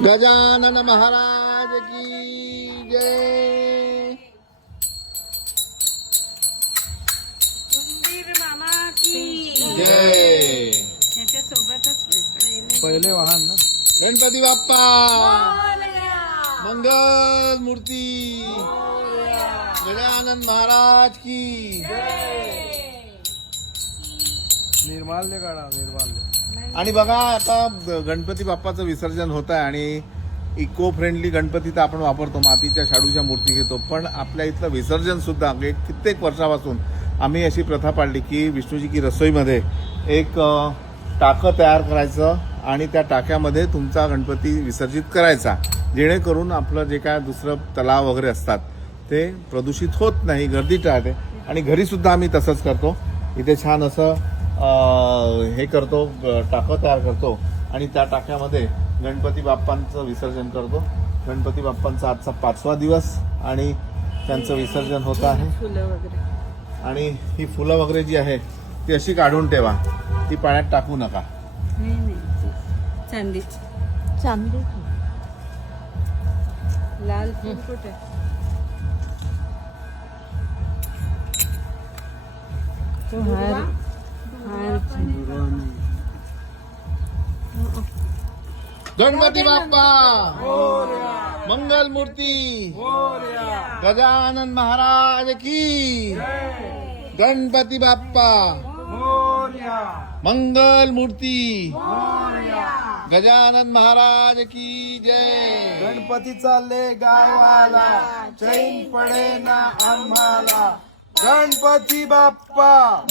गजानन महाराज की जय। उंदीर मामा की। जय। पहिले वाहन ना? गणपती बाप्पा। मंगल मूर्ती। गजानन महाराज की। निर्माल्य काढा निर्माल्य. आणि बघा आता ग- गणपती बाप्पाचं विसर्जन होत आहे आणि इको फ्रेंडली गणपती तर आपण वापरतो मातीच्या शाडूच्या मूर्ती घेतो पण आपल्या इथलं विसर्जन सुद्धा एक कित्येक वर्षापासून आम्ही अशी प्रथा पाळली की विष्णूजी की रसोईमध्ये एक टाकं तयार करायचं आणि त्या टाक्यामध्ये तुमचा गणपती विसर्जित करायचा जेणेकरून आपलं जे काय दुसरं तलाव वगैरे असतात ते प्रदूषित होत नाही गर्दी टाळते. आणि घरी सुद्धा आम्ही तसंच करतो. इथे छान असं हे करतो टाकं तयार करतो आणि त्या टाक्यामध्ये गणपती बाप्पांचं विसर्जन करतो. गणपती बाप्पांचा आजचा पाचवा दिवस आणि त्यांचं विसर्जन होत आहे. फुलं वगैरे आणि ही फुलं वगैरे जी आहे ती अशी काढून ठेवा. ती पाण्यात टाकू नका. नाही नाही ती चांदी. चांदी? लाल फुल कुठे? तो हार हार गणपती बाप्पा! मंगल मूर्ती! गजानन महाराज की! गणपती बाप्पा! मंगल मूर्ती! गजानन महाराज की जय! गणपती चालले गावाला चैन पडे ना आम्हाला. गणपती बाप्पा!